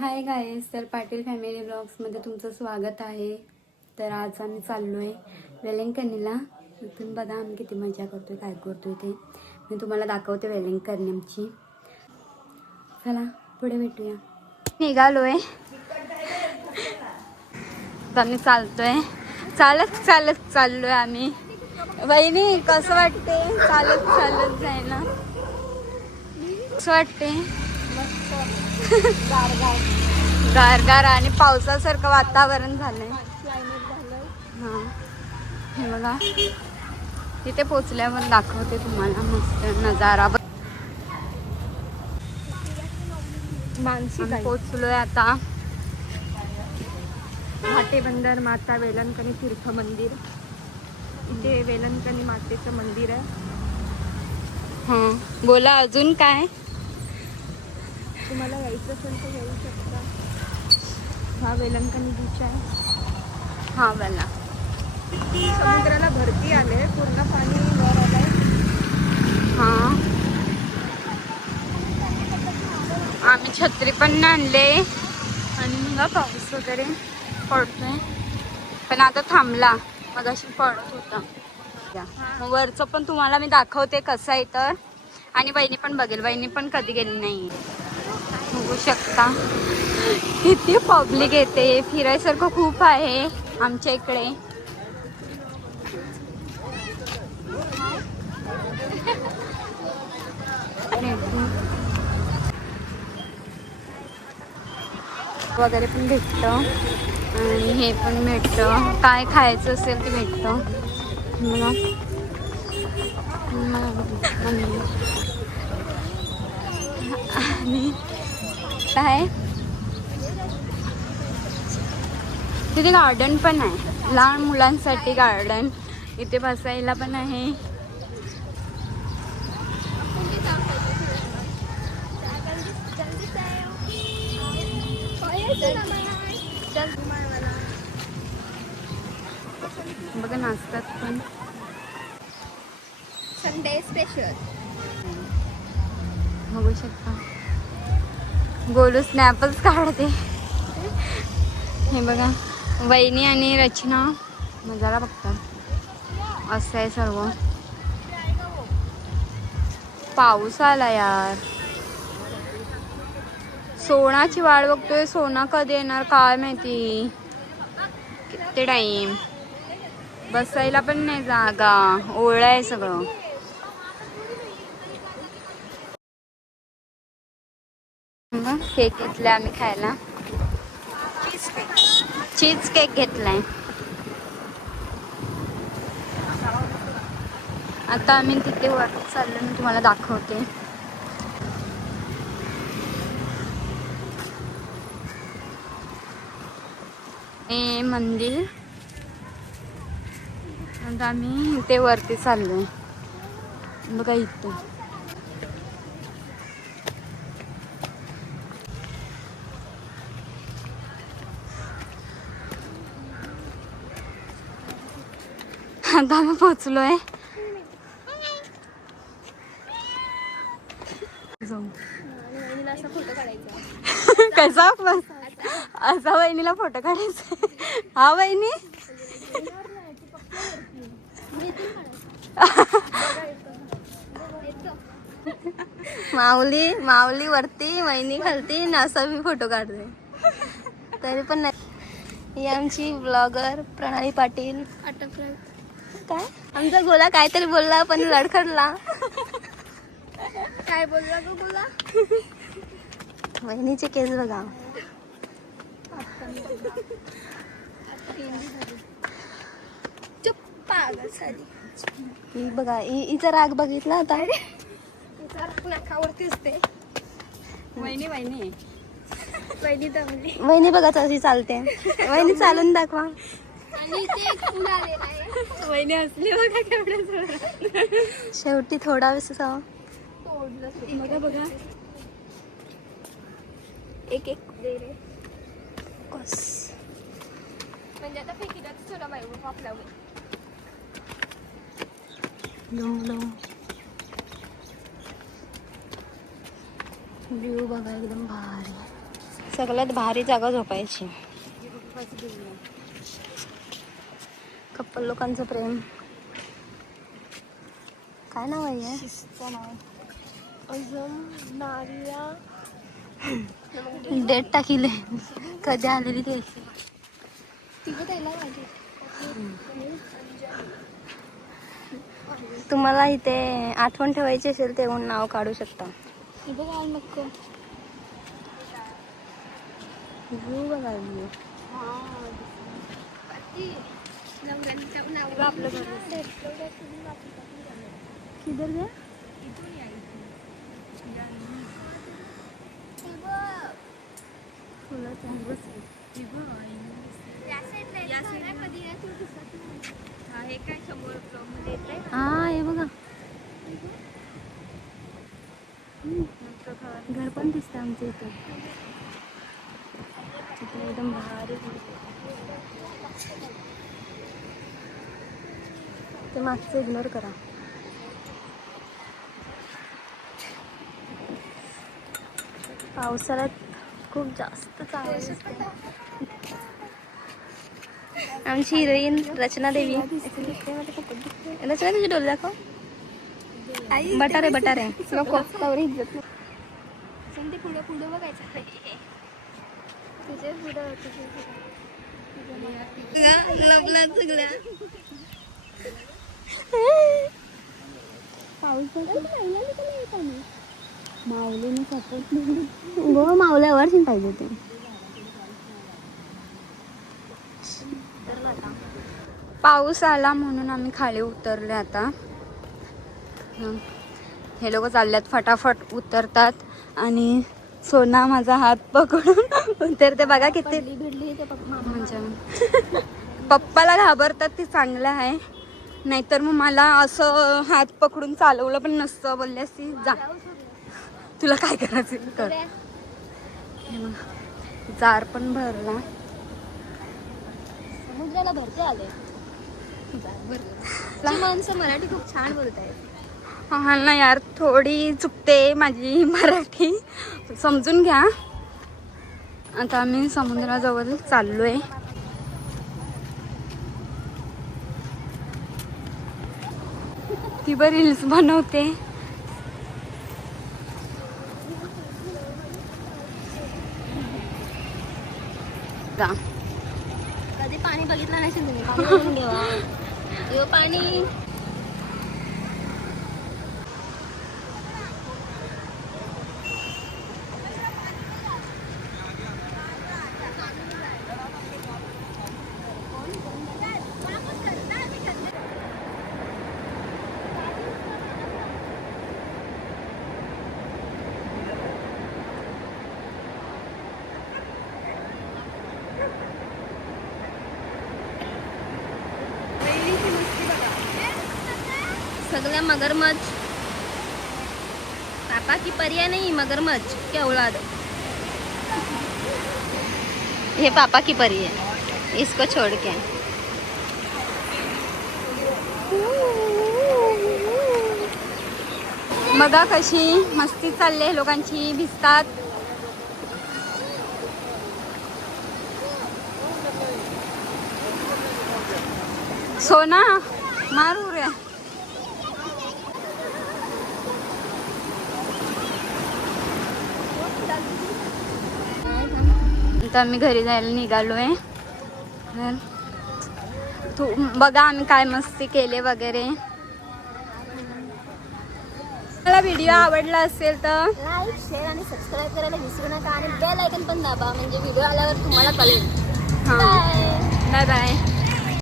हाय guys तर Patil family ब्लॉग्समध्ये तुमचं स्वागत आहे. तर आज आम्ही चाललो आहे वेलिंगकनीला इथून बघा आम्ही किती मजा करतोय काय करतोय ते. मी तुम्हाला दाखवते वेलिंगकनी आमची. चला पुढे भेटूया. निघालो तर आम्ही चालतोय. चालत चालत चाललो आहे आम्ही. बहिणी कसं वाटते चालत चालत जायला. कसं वाटते गार गार आणि पावसासारखं वातावरण झालंय. हे. बघा. तिथे पोचल्यावर दाखवते तुम्हाला मस्त नजारा. मानसी पोचलोय आता. घाटे बंदर माता वेलणकणी तीर्थ मंदिर. इथे वेलणकणी मातेचं मंदिर आहे. हा. बोला अजून काय? तुम्हाला यायचं असेल तर येऊ शकता. हा वेलणकणी बीच आहे. हा बोला समुद्राला भरती आले पूर्ण पाणी वर आलंय. हा. आम्ही छत्री पण आणले आणि मग पाऊस वगैरे पडतोय. पण आता थांबला. मग अशी पडत होता. वरचं पण तुम्हाला मी दाखवते कसं आहे तर. आणि बहिणी पण बघेल. बहिणी पण कधी गेली नाही बघू शकता. किती पब्लिक येते. फिरायसारखं खूप आहे आमच्या इकडे. वगैरे पण भेटतं. आणि हे पण भेटतं. काय खायचं असेल ते भेटतं. मला आणि काय तिथे गार्डन पण आहे. लहान मुलांसाठी गार्डन इथे बसायला पण आहे. बघा नाचतात पण. संडे स्पेशल बघू शकता. गोलू स्नॅपच काढते. हे बघा वहिनी आणि रचना. मजाला बघतात. असं आहे सर्व. पाऊस आला यार. सोनाची वाट बघतोय. सोना कधी येणार काय माहिती? किती टाईम बसायला पण नाही जागा. ओळा आहे सगळं. हे घेतलं आम्ही खायला. चीज केक घेतलाय. आता आम्ही तिथे वर चाललो मी तुम्हाला दाखवते. हे मंदिर. आता आम्ही इथे वरती चाललो बघा इथे. आता आम्ही पोचलोय जाऊ फोटो? काढायचा कसा पण असा वहिनीला फोटो काढायचा हा वहिनी? माऊली माऊली वरती वहिनी खालती ना असा मी फोटो काढते तरी पण नाही. ही आमची ब्लॉगर प्रणाली पाटील. काय? आमचा गोला काहीतरी बोलला पण लडखडला काय बोलला तो बोला वहिनीचे केस बघा. ही बघा हि- हिचा राग बघितला आता. नाकावरतीच ते. वहिनी वहिनी. वहिनी दमली. वहिनी बघा कशी चालते. वहिनी चालून दाखवा. वहिनी असली बघा केवढ्या शेवटी थोडा वेळ बघा बघा. एक एक. दे रे. कस म्हणजे आता फेकीलाच थोडा बायको आपल्यावर. व्ह्यू बघा एकदम भारी. सगळ्यात भारी जागा झोपायची. कप्पल लोकांचं प्रेम. काय नाव आहे हे? डेट टाकीले. कधी आलेली ते? तुम्हाला इथे आठवण ठेवायची असेल तेव्हा नाव काढू शकता. View बघा view. किधर गया हा हे बघा. घर पण दिसतं आमच्या इथे. इथे एकदम भारी. ते मागचं इग्नोर करा. पावसाळ्यात खूप जास्त चांगलं दिसते आमची हिरोईन रचना देवी. रचना तुझी डोळे दाखव. बटारे बटारे. नको. इज्जत पुढे पुढे बघायचं. तुझे पुढे लपला चुकला पाऊस माऊलीने सपोर्ट गो मावल्यावर पाहिजे ते पाऊस आला म्हणून आम्ही खाली उतरले आता. हं. लोक चालल्यात फटाफट उतरतात. आणि सोना माझा हात पकडून उतरते. बघा किती म्हणजे पप्पाला घाबरतात ते चांगलं आहे. नाहीतर मग मला असं हात पकडून चालवलं पण नसतं. बोलले असती जा. तुला काय करायचं ते कर जार पण भरला. समुद्राला भरते आले ती माणसं मराठी खूप छान बोलतायत. हा ना यार थोडी चुकते माझी मराठी. समजून घ्या. आता आम्ही समुद्राजवळ चाललोय. ती बरी रील्स बनवते. कधी पाणी बघितलं तुम्ही? पाणी. लागल्या मगरमच्छ. पापा की पर्याय नाही मगरमच्छ. क्या हे पापा की परी है इसको छोड़ के. बघा कशी मस्ती चालले लोकांची भिजतात. सोना मारू रे. आता आम्ही घरी जायला निघालोय तर तू बघा आम्ही काय मस्ती केले वगैरे. मला व्हिडिओ आवडला असेल तर लाईक शेअर आणि सबस्क्राईब करायला विसरू नका आणि बेल आयकन पण दाबा म्हणजे व्हिडिओ आल्यावर तुम्हाला कळेल. हां. Bye bye